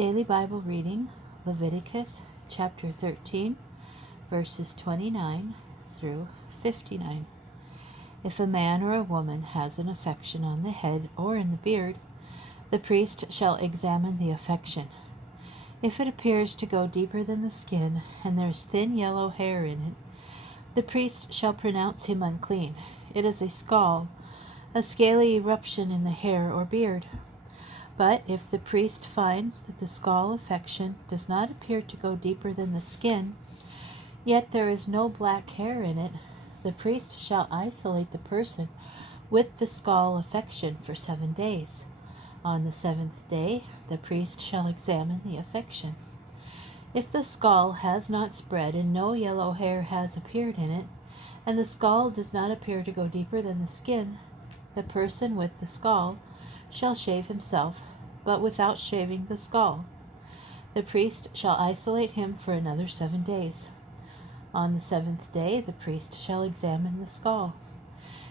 Daily Bible reading, Leviticus chapter 13, verses 29 through 59. If a man or a woman has an affection on the head or in the beard, the priest shall examine the affection. If it appears to go deeper than the skin, and there is thin yellow hair in it, the priest shall pronounce him unclean. It is a scall, a scaly eruption in the hair or beard. But if the priest finds that the scall affection does not appear to go deeper than the skin, yet there is no black hair in it, the priest shall isolate the person with the scall affection for 7 days. On the 7th day, the priest shall examine the affection. If the scall has not spread and no yellow hair has appeared in it, and the scall does not appear to go deeper than the skin, the person with the scall shall shave himself, but without shaving the scall. The priest shall isolate him for another 7 days. On the 7th day, the priest shall examine the scall.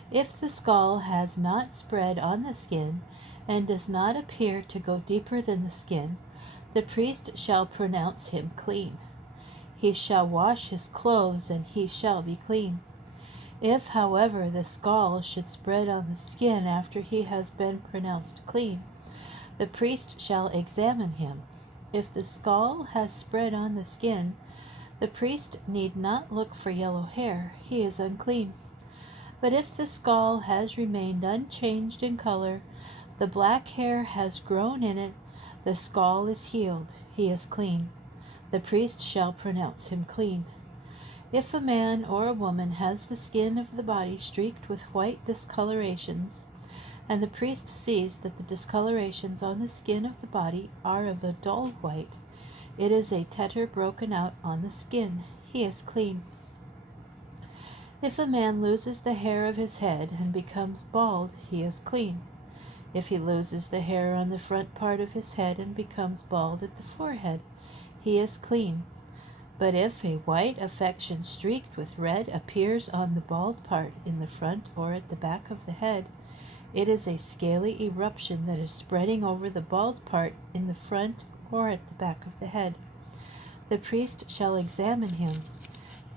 If the scall has not spread on the skin and does not appear to go deeper than the skin, the priest shall pronounce him clean. He shall wash his clothes, and he shall be clean. If, however, the scall should spread on the skin after he has been pronounced clean, the priest shall examine him. If the scall has spread on the skin, the priest need not look for yellow hair. He is unclean. But if the scall has remained unchanged in color, the black hair has grown in it, the scall is healed. He is clean. The priest shall pronounce him clean. If a man or a woman has the skin of the body streaked with white discolorations, and the priest sees that the discolorations on the skin of the body are of a dull white, it is a tetter broken out on the skin. He is clean. If a man loses the hair of his head and becomes bald, he is clean. If he loses the hair on the front part of his head and becomes bald at the forehead, he is clean. But if a white affection streaked with red appears on the bald part in the front or at the back of the head, it is a scaly eruption that is spreading over the bald part in the front or at the back of the head. The priest shall examine him.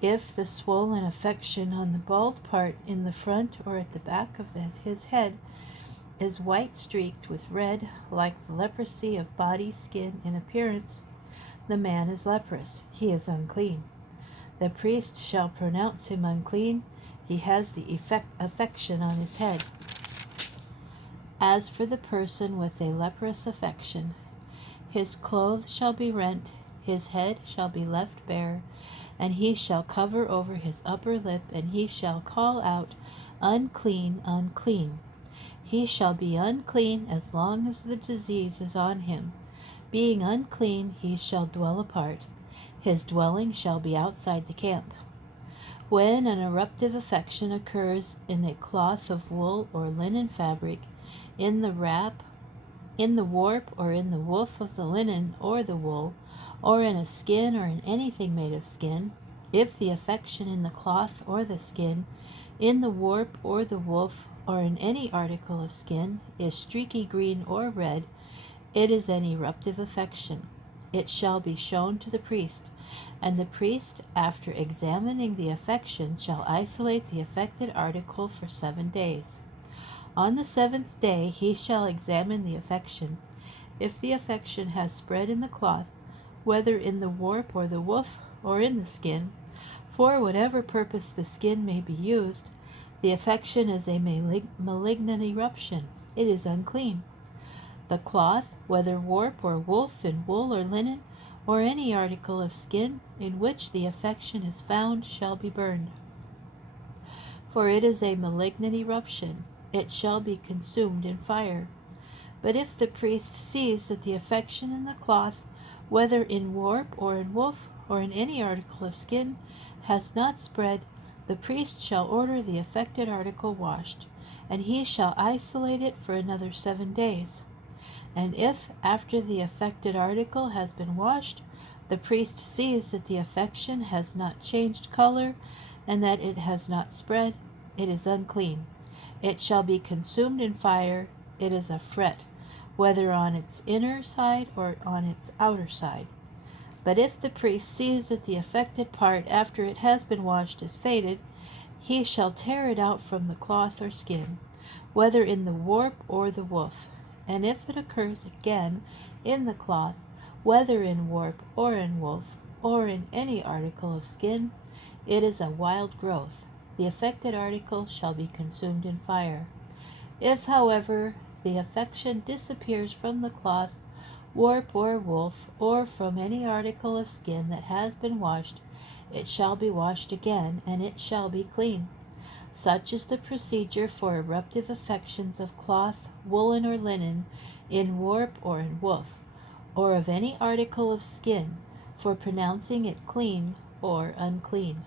If the swollen affection on the bald part in the front or at the back of his head is white streaked with red, like the leprosy of body, skin, in appearance, the man is leprous. He is unclean. The priest shall pronounce him unclean. He has the affection on his head. As for the person with a leprous affection, his clothes shall be rent, his head shall be left bare, and he shall cover over his upper lip, and he shall call out, "Unclean, unclean." He shall be unclean as long as the disease is on him. Being unclean, he shall dwell apart. His dwelling shall be outside the camp. When an eruptive affection occurs in a cloth of wool or linen fabric, in the warp or in the woof of the linen or the wool, or in a skin or in anything made of skin, if the affection in the cloth or the skin, in the warp or the woof, or in any article of skin, is streaky green or red, it is an eruptive affection. It shall be shown to the priest, and the priest, after examining the affection, shall isolate the affected article for 7 days. On the 7th day he shall examine the affection. If the affection has spread in the cloth, whether in the warp or the woof, or in the skin, for whatever purpose the skin may be used, the affection is a malignant eruption. It is unclean. The cloth, whether warp or woof, in wool or linen, or any article of skin in which the affection is found, shall be burned. For it is a malignant eruption. It shall be consumed in fire. But if the priest sees that the affection in the cloth, whether in warp or in woof, or in any article of skin, has not spread, the priest shall order the affected article washed, and he shall isolate it for another 7 days. And if, after the affected article has been washed, the priest sees that the affection has not changed color, and that it has not spread, it is unclean. It shall be consumed in fire. It is a fret, whether on its inner side or on its outer side. But if the priest sees that the affected part after it has been washed is faded, he shall tear it out from the cloth or skin, whether in the warp or the woof. And if it occurs again in the cloth, whether in warp or in woof, or in any article of skin, it is a wild growth. The affected article shall be consumed in fire. If, however, the affection disappears from the cloth, warp, or woof, or from any article of skin that has been washed, it shall be washed again, and it shall be clean. Such is the procedure for eruptive affections of cloth, woolen, or linen, in warp or in woof, or of any article of skin, for pronouncing it clean or unclean.